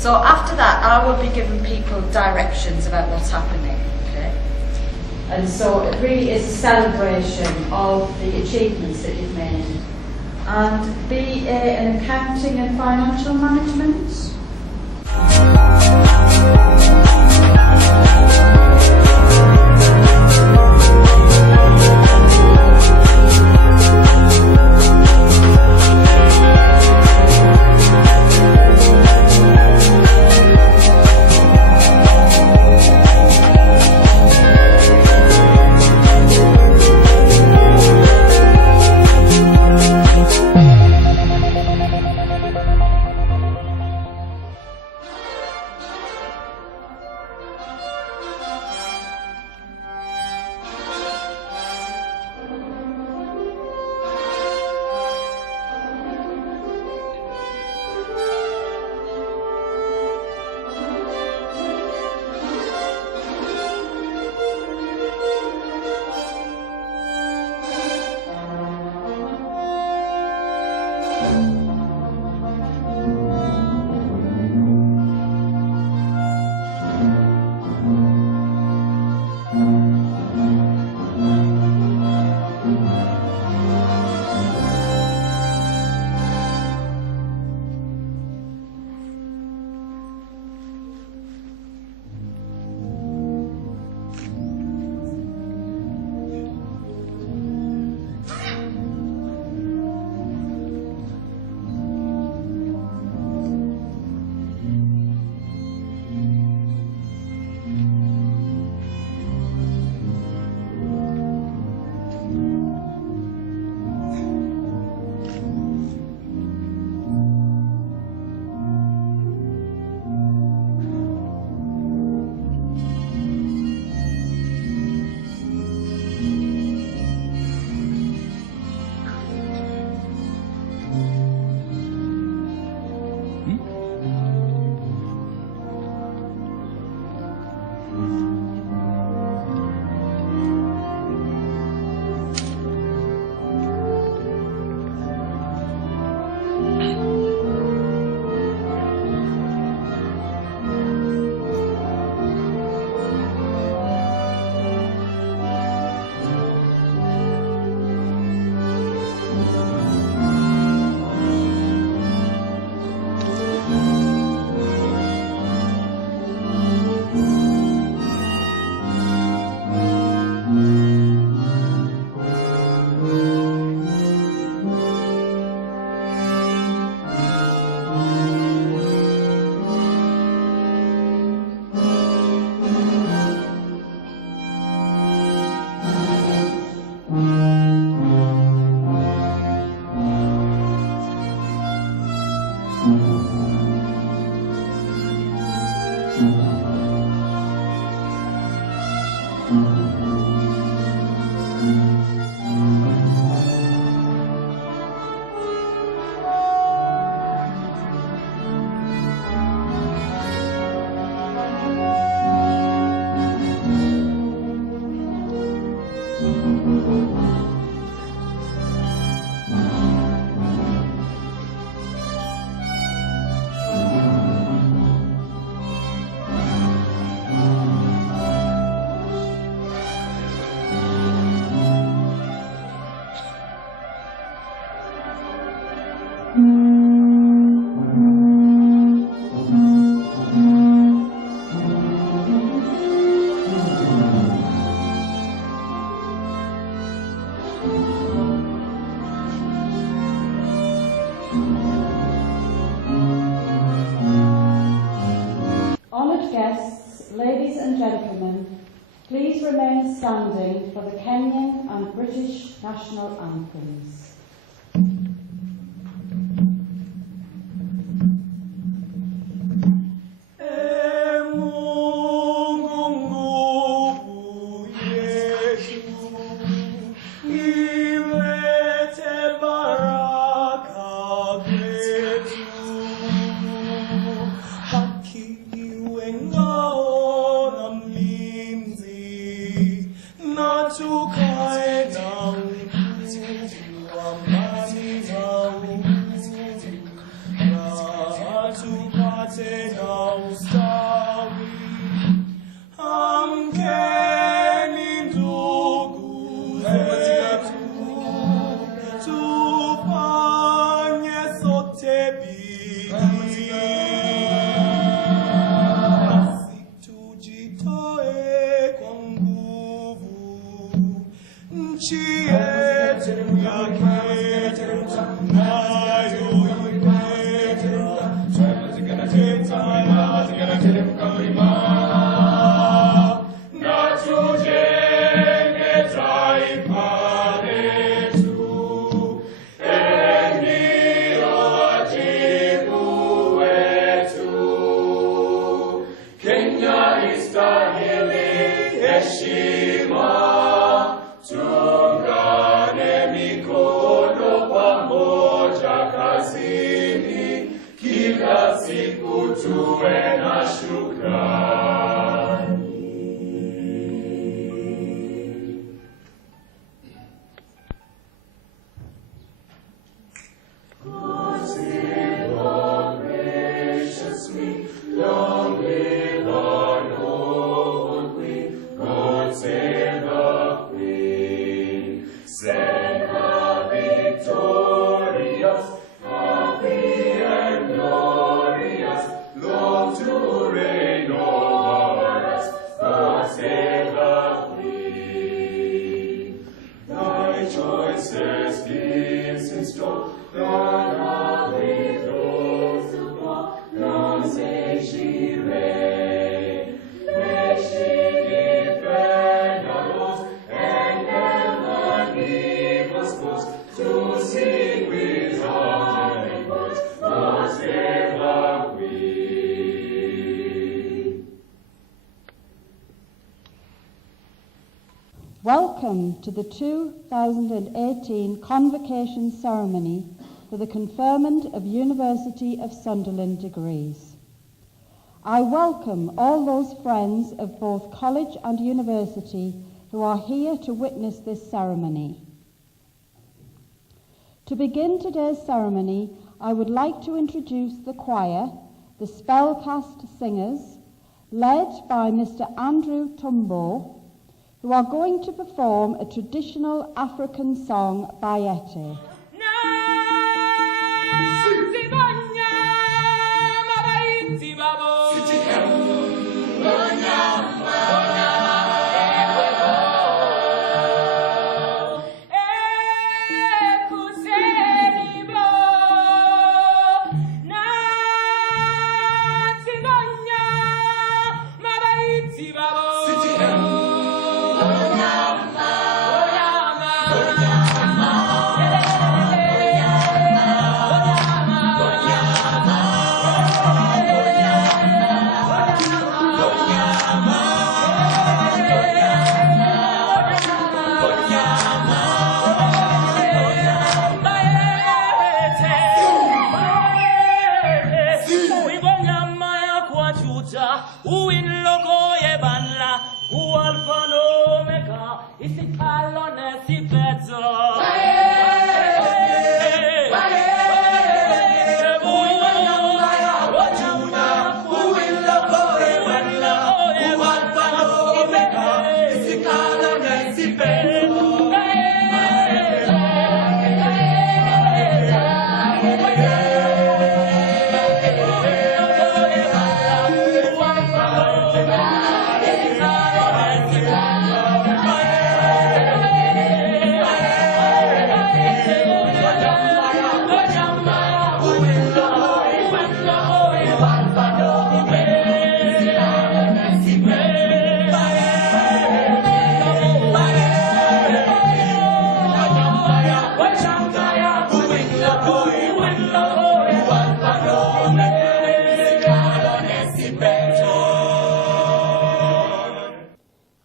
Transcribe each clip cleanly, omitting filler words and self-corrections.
So after that, I will be giving people directions about what's happening. Okay. And so it really is a celebration of the achievements that you've made. And BA in Accounting and Financial Management. Ladies and gentlemen, please remain standing for the Kenyan and British national anthems. tena ustawi. Amkeni ndugu zetu, tufanye sote bidii, basi tujitoe kwa nguvu, nchi yetu ya Kenya tunayoipenda, na tujenge taifa letu. Ndio wajibu wetu. Kenya istahili heshima, tuungane mikono pamoja kazini, kila siku tuwe na shukrani. God save our gracious Queen, long live our noble Queen. God save the Queen, send her victorious, happy and glorious, long to reign over us. God save the Queen. Thy choicest gifts in store, God with those who call, long may she reign. May she defend our laws and never give us cause to sing with heart and voice. God save the Queen. Welcome to the 2018 Convocation Ceremony for the conferment of University of Sunderland degrees. I welcome all those friends of both college and university who are here to witness this ceremony. To begin today's ceremony, I would like to introduce the choir, the Spellcast Singers, led by Mr. Andrew Tumbo, who are going to perform a traditional African song, Bayete.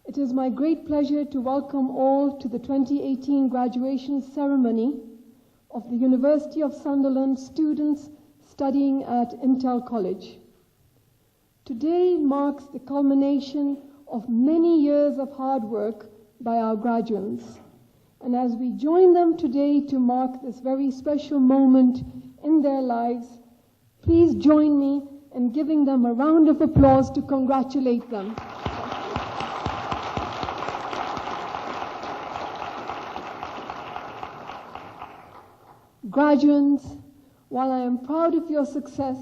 It is my great pleasure to welcome all to the 2018 graduation ceremony of the University of Sunderland students studying at Impel College. Today marks the culmination of many years of hard work by our graduates. And as we join them today to mark this very special moment in their lives, please join me and giving them a round of applause to congratulate them. Graduates, while I am proud of your success,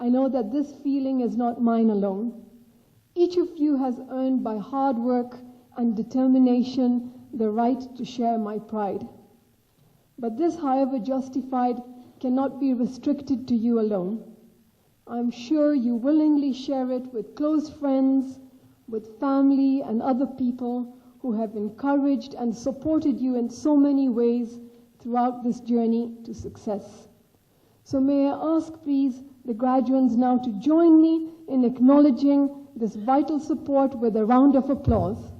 I know that this feeling is not mine alone. Each of you has earned by hard work and determination the right to share my pride. But this, however justified, cannot be restricted to you alone. I'm sure you willingly share it with close friends, with family and other people who have encouraged and supported you in so many ways throughout this journey to success. So may I ask, please, the graduates now to join me in acknowledging this vital support with a round of applause.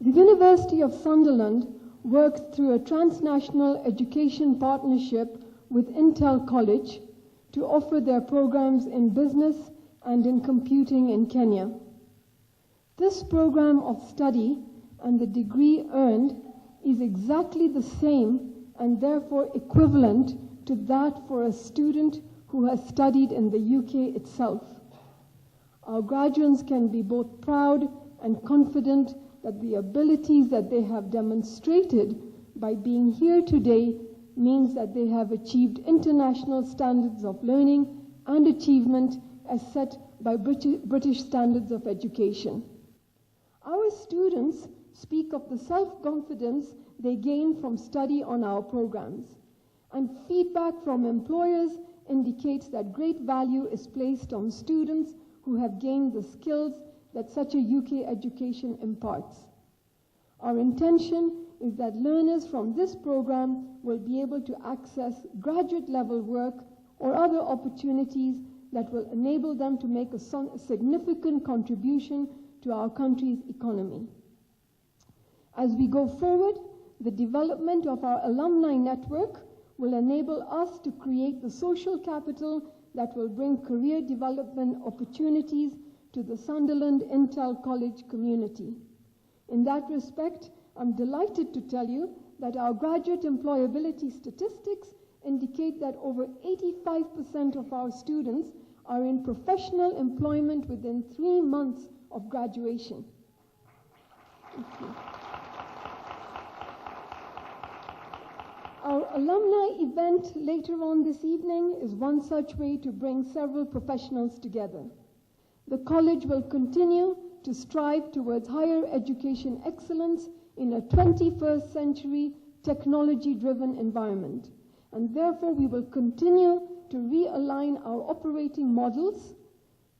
The University of Sunderland works through a transnational education partnership with Intel College to offer their programs in business and in computing in Kenya. This program of study and the degree earned is exactly the same and therefore equivalent to that for a student who has studied in the UK itself. Our graduates can be both proud and confident that the abilities that they have demonstrated by being here today means that they have achieved international standards of learning and achievement as set by British standards of education. Our students speak of the self-confidence they gain from study on our programs, and feedback from employers indicates that great value is placed on students who have gained the skills that such a UK education imparts. Our intention is that learners from this program will be able to access graduate level work or other opportunities that will enable them to make a significant contribution to our country's economy. As we go forward, the development of our alumni network will enable us to create the social capital that will bring career development opportunities to the Sunderland Intel College community. In that respect, I'm delighted to tell you that our graduate employability statistics indicate that over 85% of our students are in professional employment within 3 months of graduation. Thank you. Our alumni event later on this evening is one such way to bring several professionals together. The college will continue to strive towards higher education excellence in a 21st century technology-driven environment, and therefore we will continue to realign our operating models,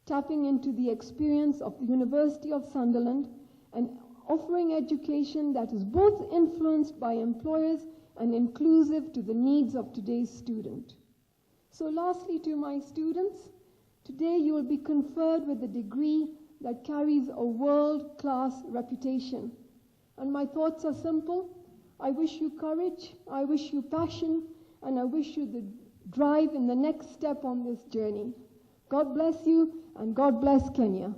tapping into the experience of the University of Sunderland and offering education that is both influenced by employers and inclusive to the needs of today's student. So lastly, to my students, today you will be conferred with a degree that carries a world-class reputation. And my thoughts are simple. I wish you courage, I wish you passion, and I wish you the drive in the next step on this journey. God bless you, and God bless Kenya.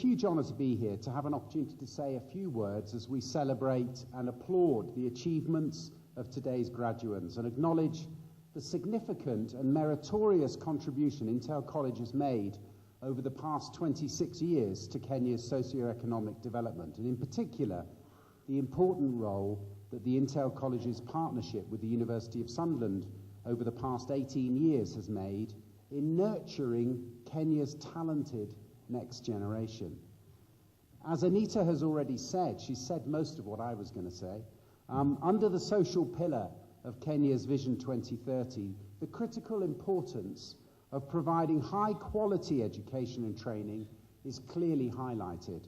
Huge honour to be here, to have an opportunity to say a few words as we celebrate and applaud the achievements of today's graduates and acknowledge the significant and meritorious contribution Intel College has made over the past 26 years to Kenya's socio-economic development, and in particular, the important role that the Intel College's partnership with the University of Sunderland over the past 18 years has made in nurturing Kenya's talented next generation. As Anita has already said, she said most of what I was going to say, under the social pillar of Kenya's Vision 2030, the critical importance of providing high-quality education and training is clearly highlighted.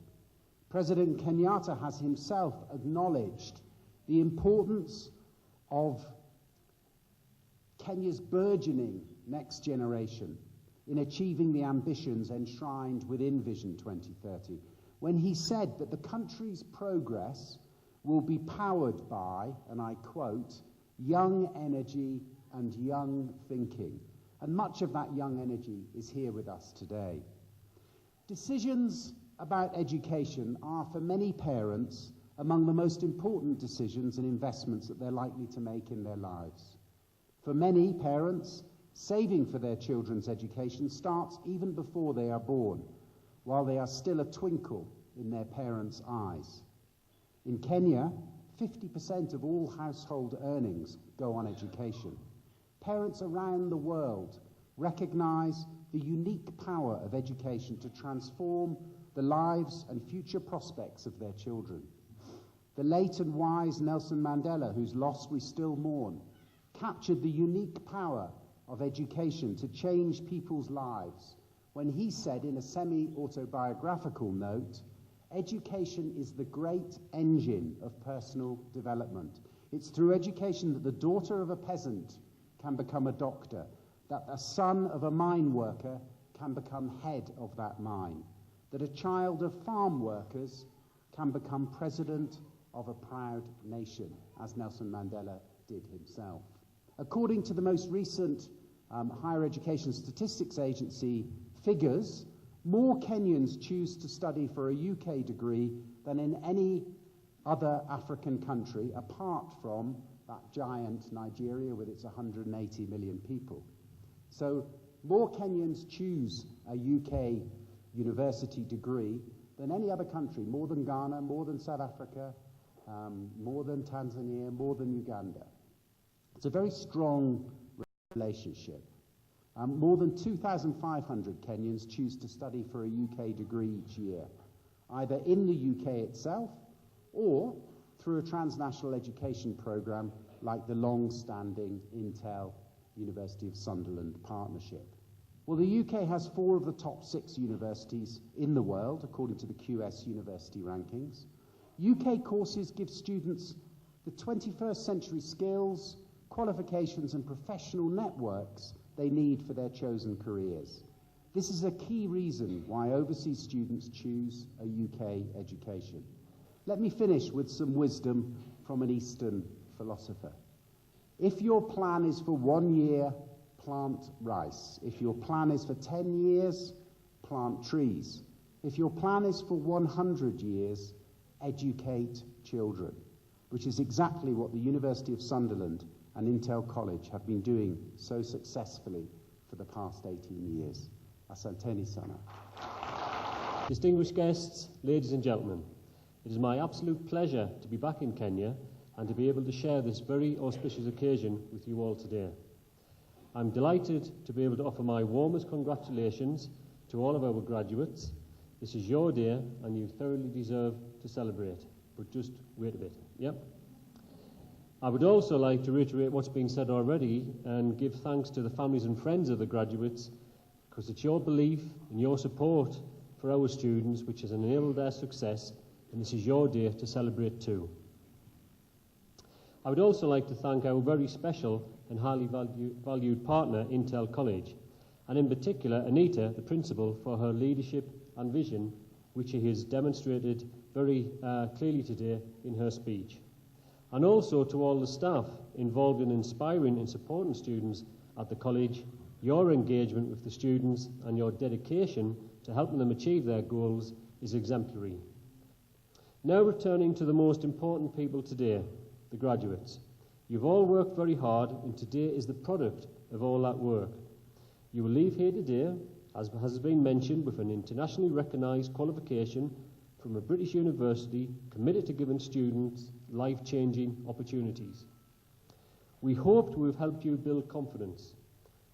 President Kenyatta has himself acknowledged the importance of Kenya's burgeoning next generation in achieving the ambitions enshrined within Vision 2030, when he said that the country's progress will be powered by, and I quote, young energy and young thinking. And much of that young energy is here with us today. Decisions about education are, for many parents, among the most important decisions and investments that they're likely to make in their lives. For many parents, saving for their children's education starts even before they are born, while they are still a twinkle in their parents' eyes. In Kenya, 50% of all household earnings go on education. Parents around the world recognize the unique power of education to transform the lives and future prospects of their children. The late and wise Nelson Mandela, whose loss we still mourn, captured the unique power of education to change people's lives when he said in a semi-autobiographical note, "Education is the great engine of personal development. It's through education that the daughter of a peasant can become a doctor, that a son of a mine worker can become head of that mine, that a child of farm workers can become president of a proud nation," as Nelson Mandela did himself. According to the most recent Higher Education Statistics Agency figures, more Kenyans choose to study for a UK degree than in any other African country, apart from that giant Nigeria with its 180 million people. So more Kenyans choose a UK university degree than any other country, more than Ghana, more than South Africa, more than Tanzania, more than Uganda. It's a very strong relationship. More than 2,500 Kenyans choose to study for a UK degree each year, either in the UK itself or through a transnational education programme like the long-standing Intel University of Sunderland partnership. Well, the UK has 4 of the top 6 universities in the world, according to the QS University rankings. UK courses give students the 21st century skills, qualifications and professional networks they need for their chosen careers. This is a key reason why overseas students choose a UK education. Let me finish with some wisdom from an Eastern philosopher. If your plan is for 1 year, plant rice. If your plan is for 10 years, plant trees. If your plan is for 100 years, educate children, which is exactly what the University of Sunderland and Intel College have been doing so successfully for the past 18 years. Asanteni sana. Distinguished guests, ladies and gentlemen, it is my absolute pleasure to be back in Kenya and to be able to share this very auspicious occasion with you all today. I'm delighted to be able to offer my warmest congratulations to all of our graduates. This is your day and you thoroughly deserve to celebrate, but just wait a bit, yep? I would also like to reiterate what's been said already and give thanks to the families and friends of the graduates, because it's your belief and your support for our students which has enabled their success, and this is your day to celebrate too. I would also like to thank our very special and highly valued partner, Intel College, and in particular Anita, the principal, for her leadership and vision, which she has demonstrated very clearly today in her speech. And also to all the staff involved in inspiring and supporting students at the college. Your engagement with the students and your dedication to helping them achieve their goals is exemplary. Now returning to the most important people today, the graduates. You've all worked very hard, and today is the product of all that work. You will leave here today, as has been mentioned, with an internationally recognised qualification from a British university committed to giving students life-changing opportunities. We hope to have helped you build confidence.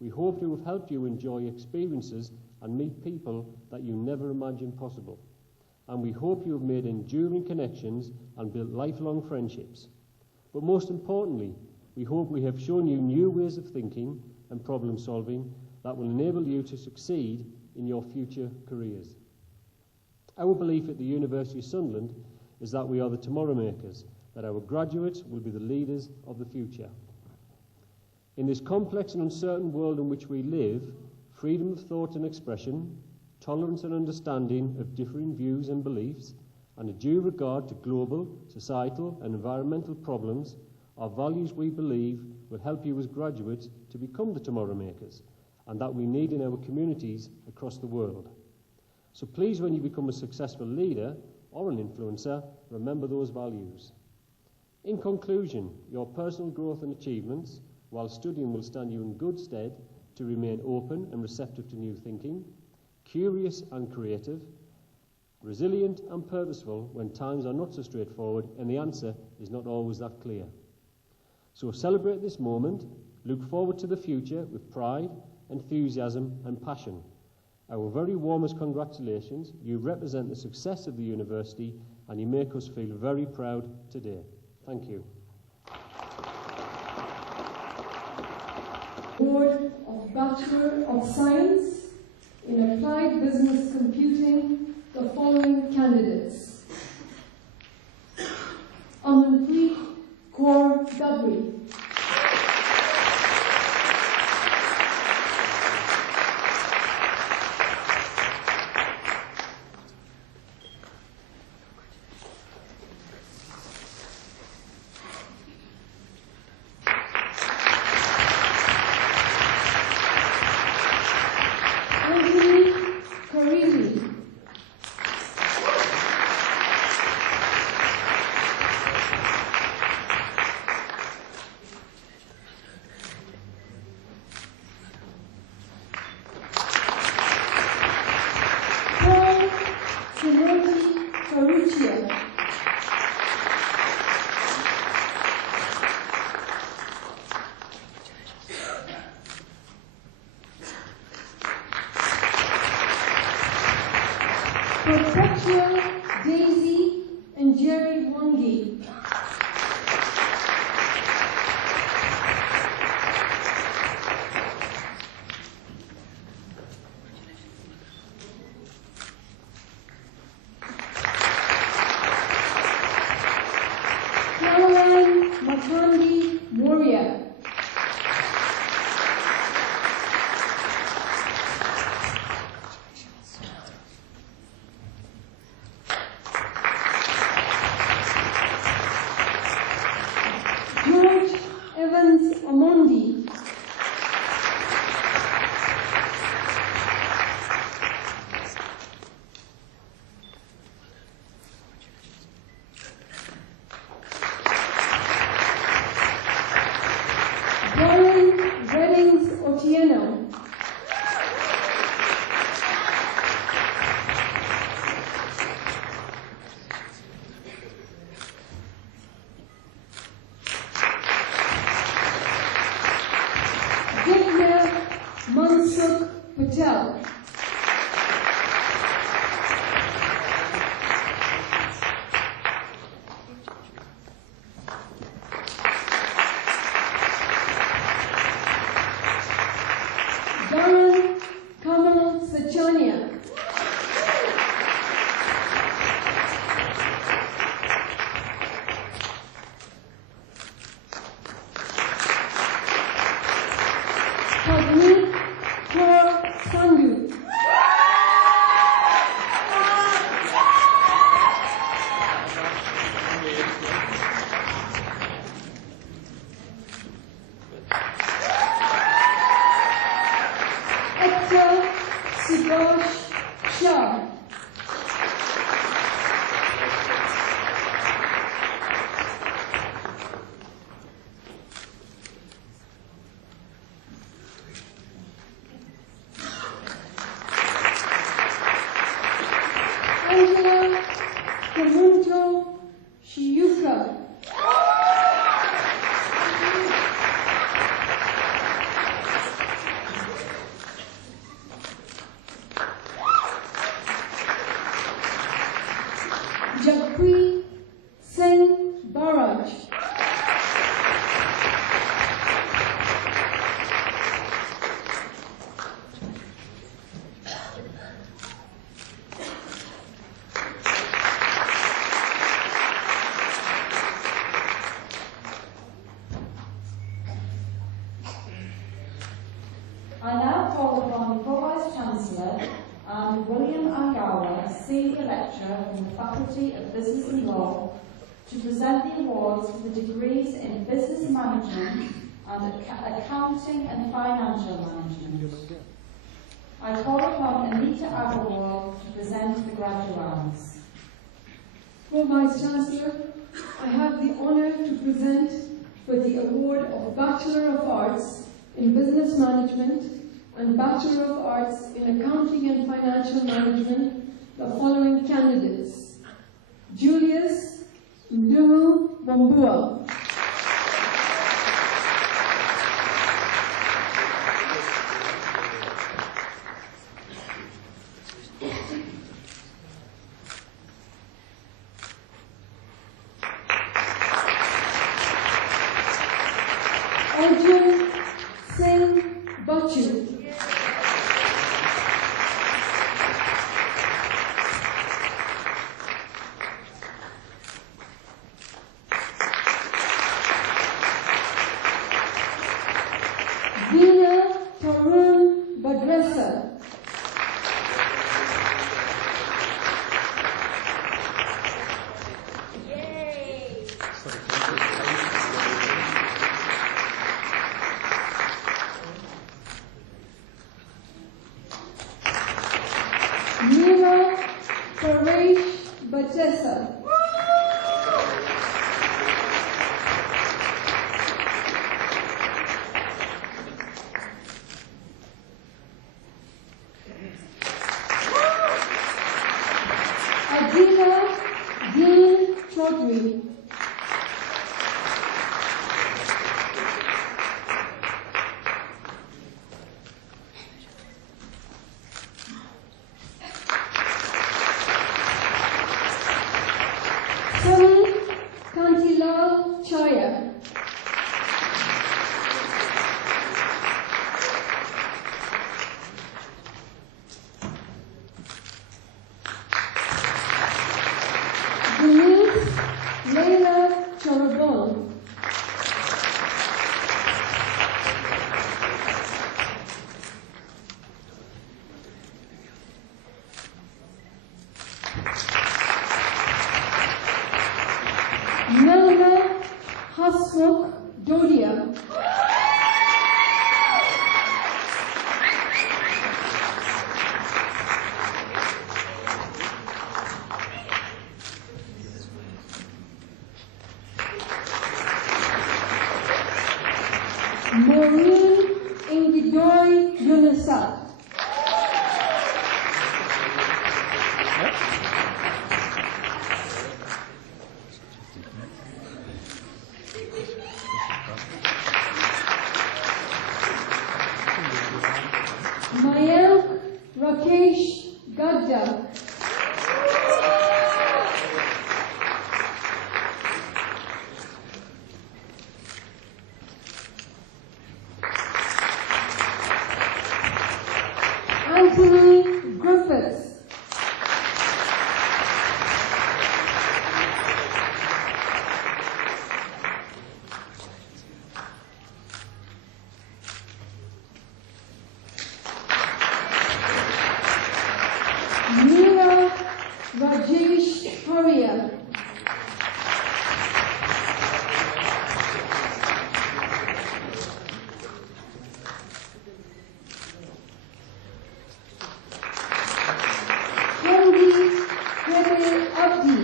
We hope to have helped you enjoy experiences and meet people that you never imagined possible. And we hope you have made enduring connections and built lifelong friendships. But most importantly, we hope we have shown you new ways of thinking and problem solving that will enable you to succeed in your future careers. Our belief at the University of Sunderland is that we are the tomorrow makers, that our graduates will be the leaders of the future. In this complex and uncertain world in which we live, freedom of thought and expression, tolerance and understanding of differing views and beliefs, and a due regard to global, societal and environmental problems are values we believe will help you as graduates to become the tomorrow makers, and that we need in our communities across the world. So please, when you become a successful leader or an influencer, remember those values. In conclusion, your personal growth and achievements while studying will stand you in good stead to remain open and receptive to new thinking, curious and creative, resilient and purposeful when times are not so straightforward and the answer is not always that clear. So celebrate this moment, look forward to the future with pride, enthusiasm and passion. Our very warmest congratulations. You represent the success of the university and you make us feel very proud today. Thank you. Award of Bachelor of Science in Applied Business Computing, the following candidates: Amanpreet Kaur Gabri, Perpetua Daisy and Jerry Wangi, Caroline Matandi Moria, George Evans Omondi, Brian Reddings Otieno, Divya Mansukh Patel, Darren Kamal Sachania, Pagni Kaur Sandhu, Hector Subash Shah, Angela Kamunto Shiuka, Jakri Singh Baraj, I now call upon the Pro-Vice-Chancellor and William Angawa, Senior Lecturer from the Faculty of Business and Law, to present the awards for the degrees in Business Management and Accounting and Financial Management. I call upon Anita Agarwal to present the graduates. Pro-Vice-Chancellor, I have the honor to present for the award of Bachelor of Arts in Business Management and Bachelor of Arts in Accounting and Financial Management the following candidates: Julius Nduru Wambua, Arjun Singh Bachu, Veena Tarun Badresa, Meera Paresh Batesa, Adila Dean Chaudhary, Sunny Kantilal Chaya, Denise Leila Chorobon, Melba Hasmukh Dodia, Maureen Ingidoy Yunusat, Mayank Rakesh Gadda, Anthony Griffiths, Meera Rajesh Haria, Hamdi Hebe Abdi,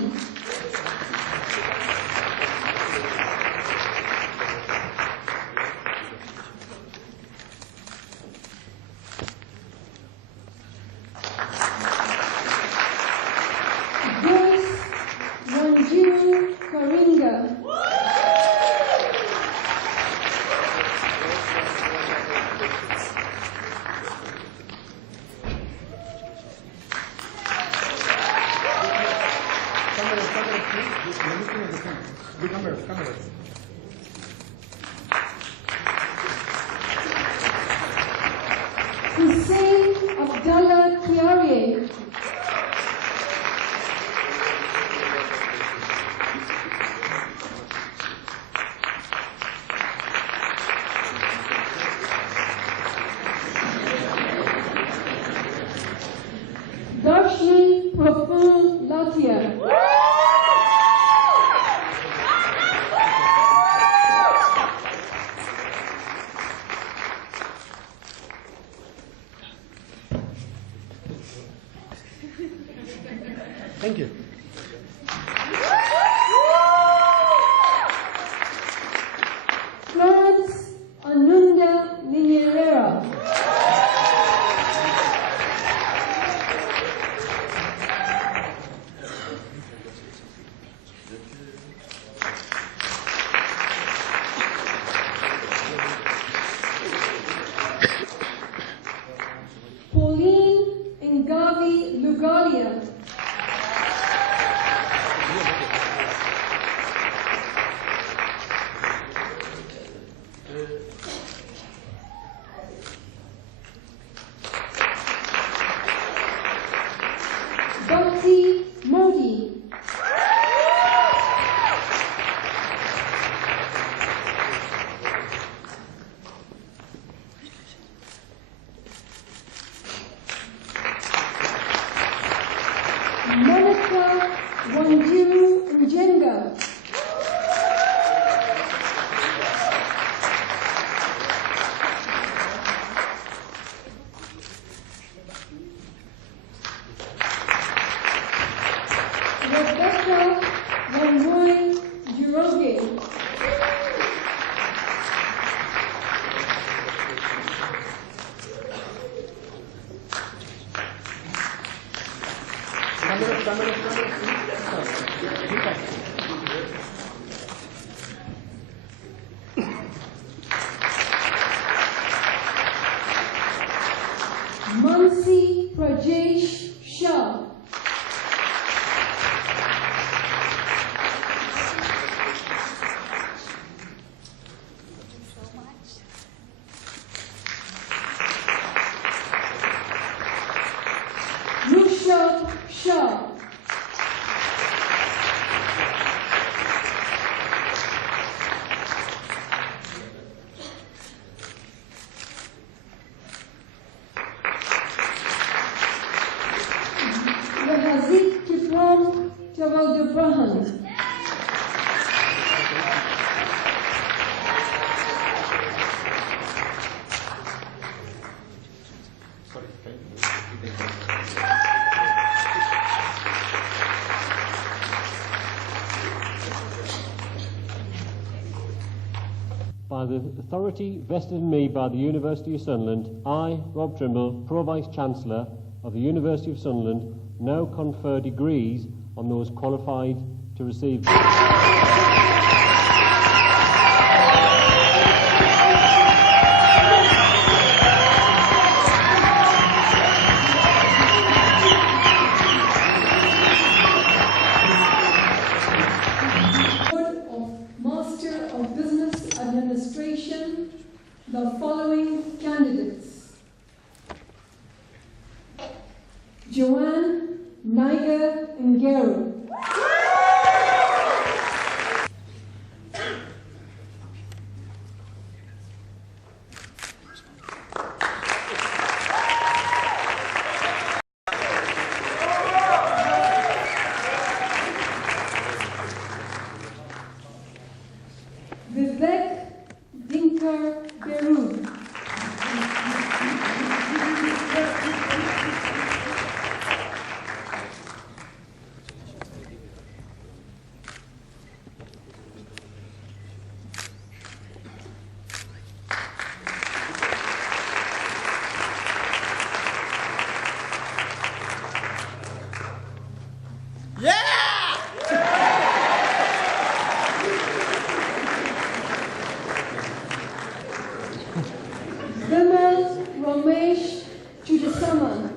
Joyce Wanjiru Karinga, Hussein Abdallah Kiarie, Darshni Praful Latia, Thank you. Florence Anunda Minyerera. Pauline Ngavi Lugalia. Bhakti Modi. Monica Wanjiru Njenga. Rebecca Wanjoy Juroge. Mansi Prajesh Shah. Rushabh Shah. Rahazik Kipram Tawaldabrahan. By the authority vested in me by the University of Sunderland, I, Rob Trimble, Pro-Vice-Chancellor of the University of Sunderland, now confer degrees on those qualified to receive them. Master of Business Administration, the following candidates: Joanne Niger Ngero. Vivek Dinkar Beru. Vimal Ramesh Chudasaman.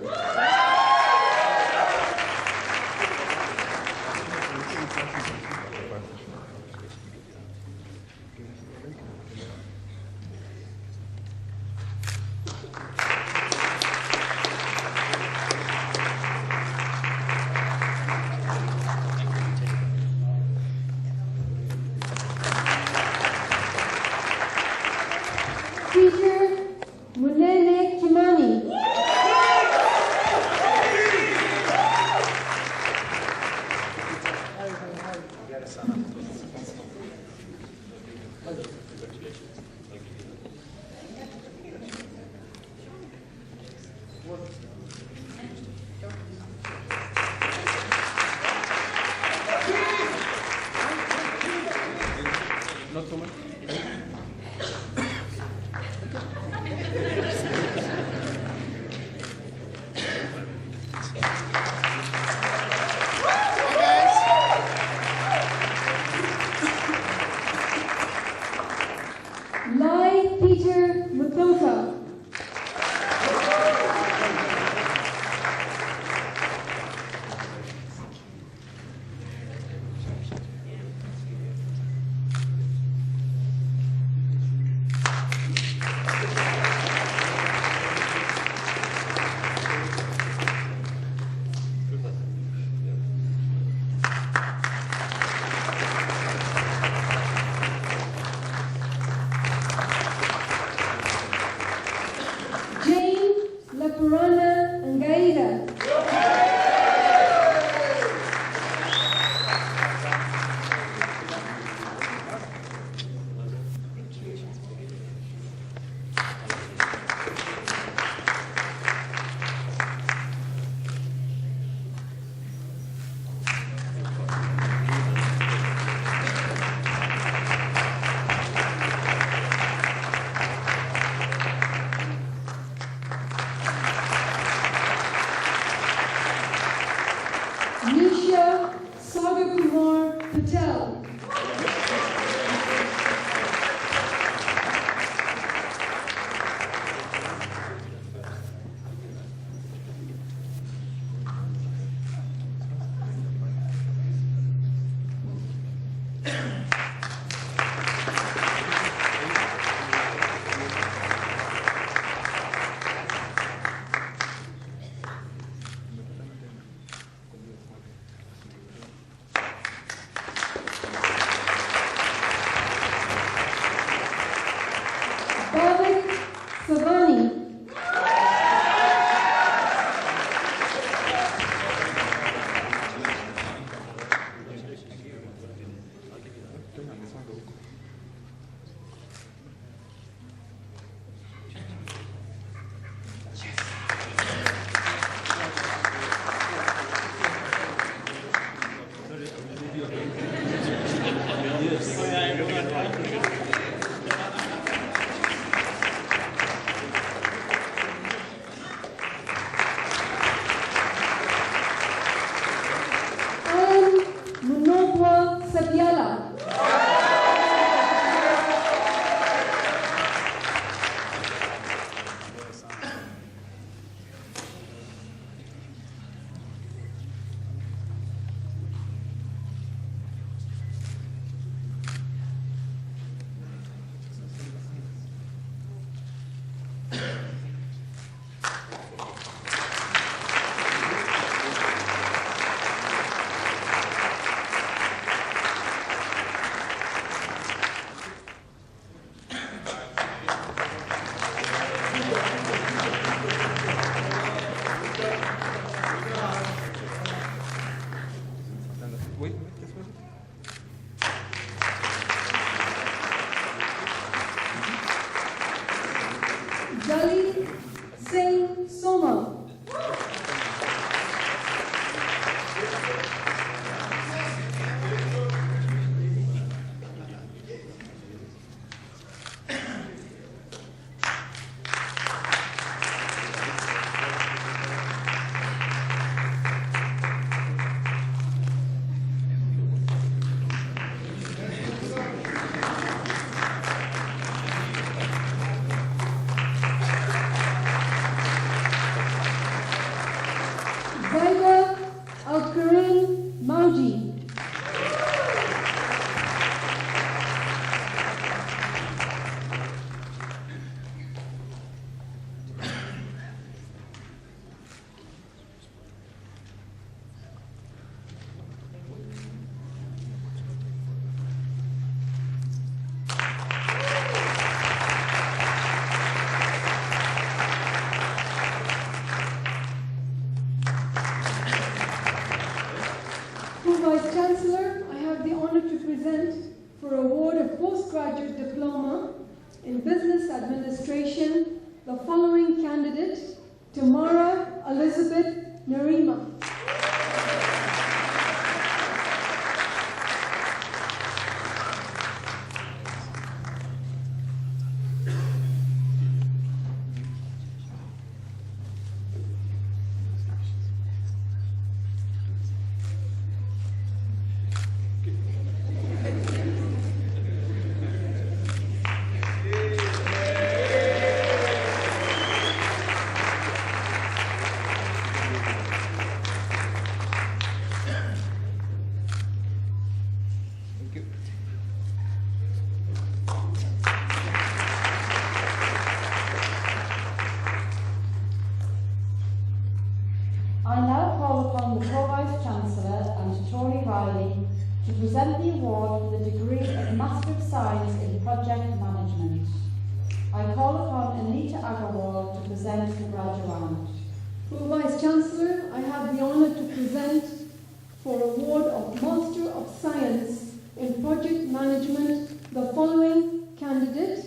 Peter Munene Kimani. Lai Peter Muthoka. Purana Angaira. Nisha Sagar Patel. Bhavik Savani. Munobwa Sabyala. Dalit Singh Soma. Zaida Al-Karim Mauji. Vice Chancellor, I have the honor to present for award of postgraduate diploma in business administration the following candidate, Tamara Elizabeth Narima. present the graduand. For Vice Chancellor, I have the honor to present for award of Master of Science in Project Management the following candidate,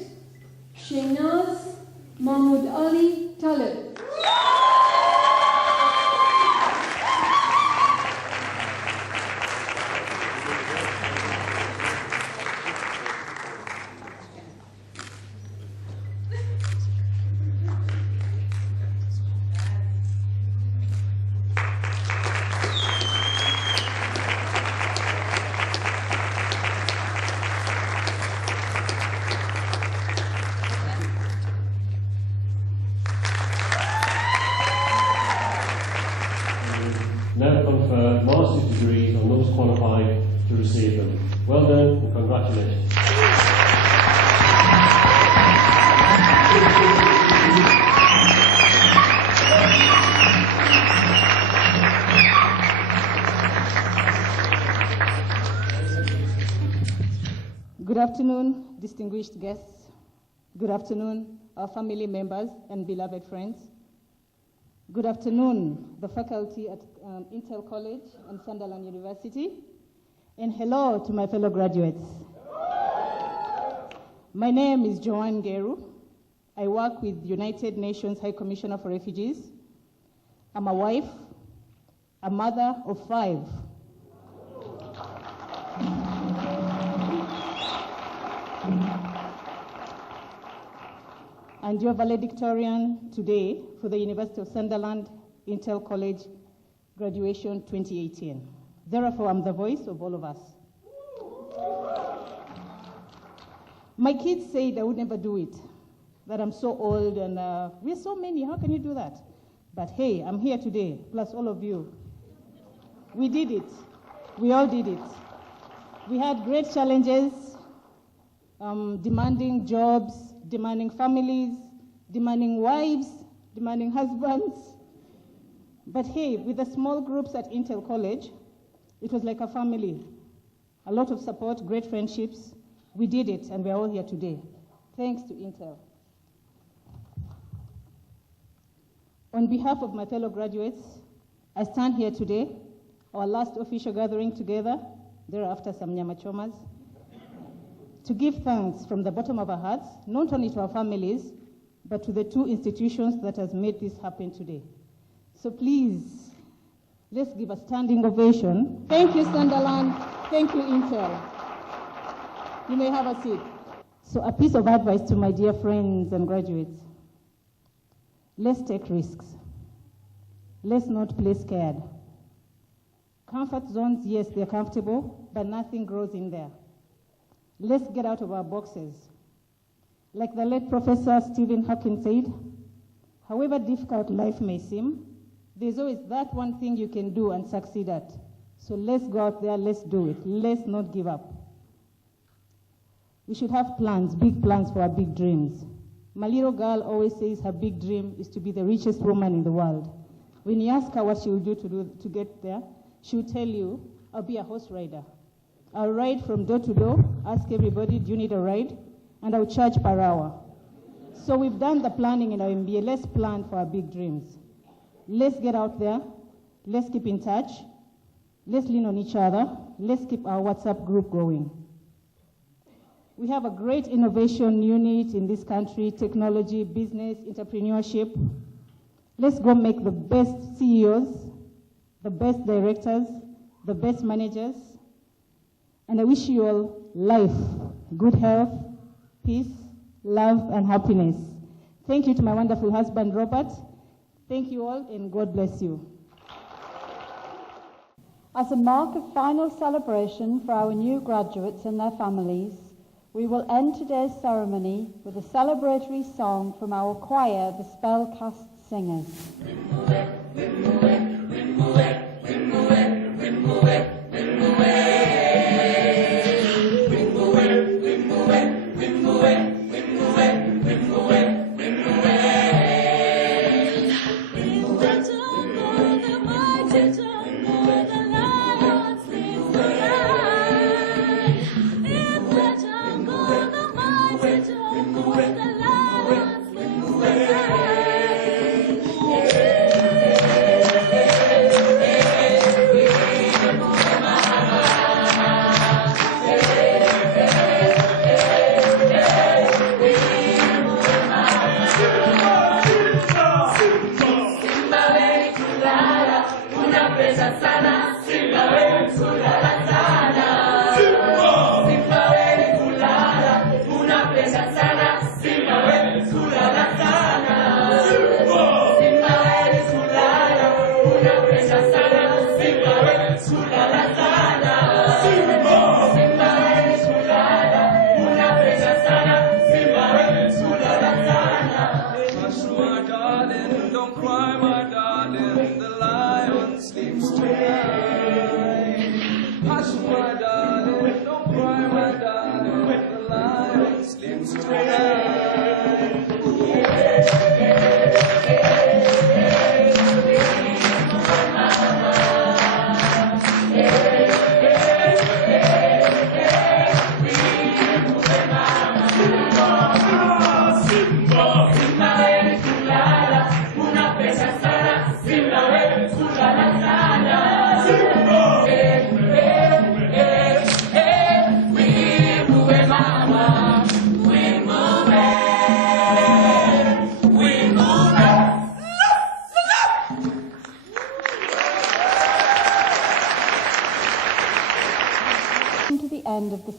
Shahnaz Mahmood Ali Talib. Now confer master's degrees on those qualified to receive them. Well done and congratulations. Good afternoon, distinguished guests. Good afternoon, our family members and beloved friends. Good afternoon, the faculty at Intel College and Sunderland University. And hello to my fellow graduates. My name is Joanne Geru. I work with United Nations High Commissioner for Refugees. I'm a wife, a mother of 5. And your valedictorian today for the University of Sunderland Intel College graduation 2018. Therefore, I'm the voice of all of us. My kids said I would never do it, that I'm so old and we're so many, how can you do that? But hey, I'm here today, plus all of you. We did it. We all did it. We had great challenges, demanding jobs, demanding families, demanding wives, demanding husbands. But hey, with the small groups at Intel College, it was like a family. A lot of support, great friendships. We did it, and we're all here today. Thanks to Intel. On behalf of my fellow graduates, I stand here today, our last official gathering together, thereafter some nyama chomas, to give thanks from the bottom of our hearts, not only to our families, but to the 2 institutions that has made this happen today. So please, let's give a standing ovation. Thank you, Sunderland. Thank you, Intel. You may have a seat. So a piece of advice to my dear friends and graduates. Let's take risks. Let's not play scared. Comfort zones, yes, they're comfortable, but nothing grows in there. Let's get out of our boxes. Like the late Professor Stephen Hawking said, however difficult life may seem, there's always that one thing you can do and succeed at. So let's go out there, let's do it. Let's not give up. We should have plans, big plans for our big dreams. My little girl always says her big dream is to be the richest woman in the world. When you ask her what she will do to get there, she will tell you, I'll be a horse rider. I'll ride from door to door, ask everybody, do you need a ride? And I'll charge per hour. So we've done the planning in our MBA. Let's plan for our big dreams. Let's get out there. Let's keep in touch. Let's lean on each other. Let's keep our WhatsApp group going. We have a great innovation unit in this country, technology, business, entrepreneurship. Let's go make the best CEOs, the best directors, the best managers. And I wish you all life, good health, peace, love, and happiness. Thank you to my wonderful husband, Robert. Thank you all, and God bless you. As a mark of final celebration for our new graduates and their families, we will end today's ceremony with a celebratory song from our choir, the Spellcast Singers. The lions live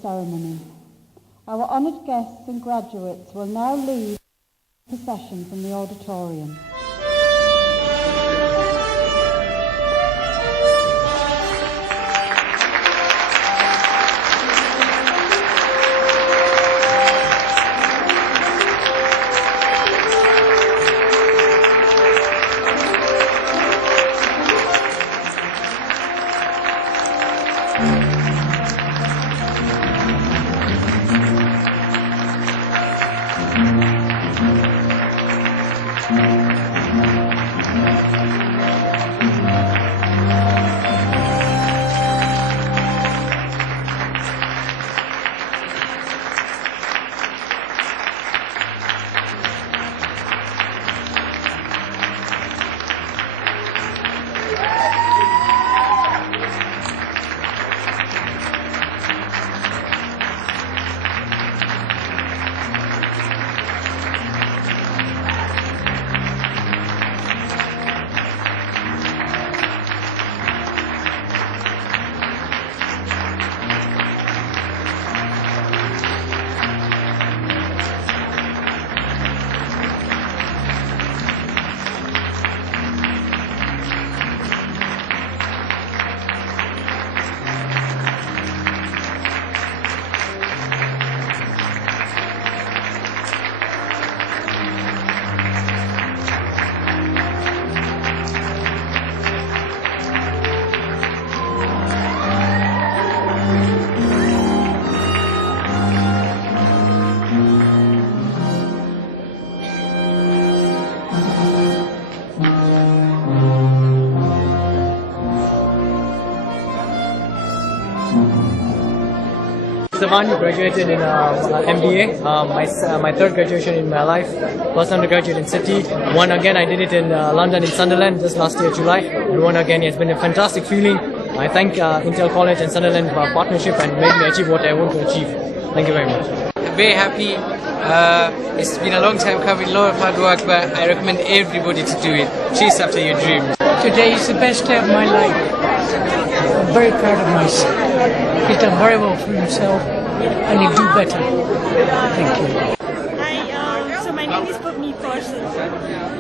ceremony. Our honoured guests and graduates will now lead the procession from the auditorium. Savan, graduated in MBA, my third graduation in my life, first undergraduate in City. One again, I did it in London in Sunderland just last year, July. And one again, it's been a fantastic feeling. I thank Intel College and Sunderland for our partnership and made me achieve what I want to achieve. Thank you very much. Very happy. It's been a long time coming, a lot of hard work, but I recommend everybody to do it. Chase after your dreams. Today is the best day of my life. I'm very proud of my son. He's done very well for himself and he'll do better. Thank you. Hi, so my name is Pavneet Kaushal.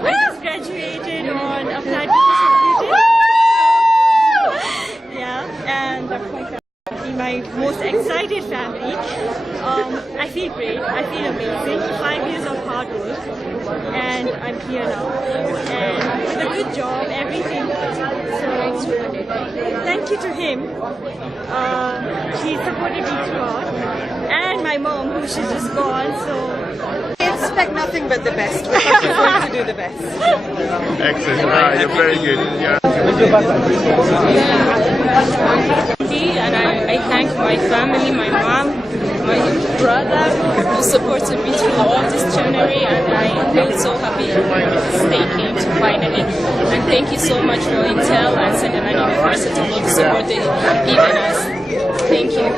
I just graduated on Applied Business. Yeah, and my most excited family. I feel great. I feel amazing. 5 years of hard work, and I'm here now. And with a good job, everything. So thank you to him. He supported me throughout, and my mom, who she's just gone. So I expect nothing but the best. We're going to do the best. Excellent. You're very good. Yeah. And I thank my family, my mom, my brother, who supported me through all this journey, and I feel so happy this day came to finally. And thank you so much for Intel and Sunderland University for supporting even us. Thank you.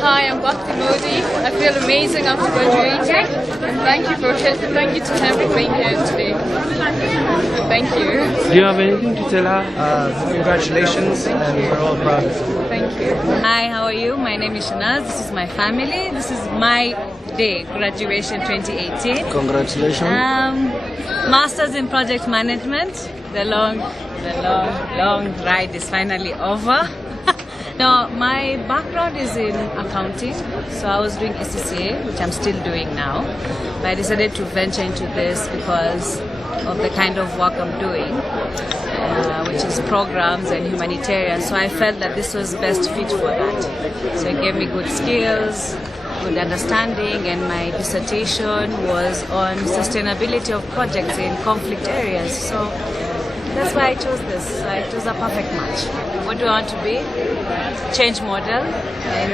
Hi, I'm Bhakti Modi. I feel amazing after graduating, and thank you to him for being here today. Thank you. Do you have anything to tell her? Congratulations, and we're all proud of you. Thank you. Hi, how are you? My name is Shanaz. This is my family. This is my day, graduation 2018. Congratulations. Masters in Project Management. The long ride is finally over. Now, my background is in accounting, so I was doing SCCA, which I'm still doing now. But I decided to venture into this because of the kind of work I'm doing, which is programs and humanitarian. So I felt that this was best fit for that. So it gave me good skills, good understanding, and my dissertation was on sustainability of projects in conflict areas. So that's why I chose this. So it was a perfect match. What do I want to be? Change model in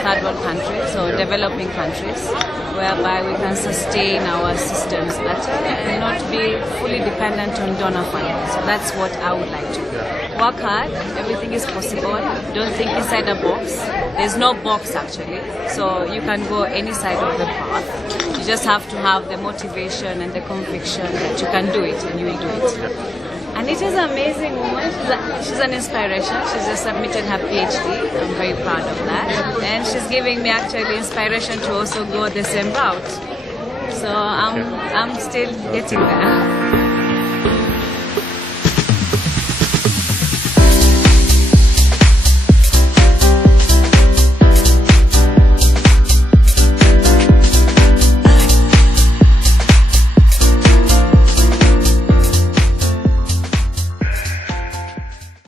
third world countries or developing countries, whereby we can sustain our systems better and not be fully dependent on donor funding. So that's what I would like to do. Work hard, everything is possible. Don't think inside a box. There's no box actually, so you can go any side of the path. You just have to have the motivation and the conviction that you can do it and you will do it. And it is an amazing woman. She's an inspiration. She's just submitted her PhD. I'm very proud of that. And she's giving me actually inspiration to also go the same route. So I'm still getting there.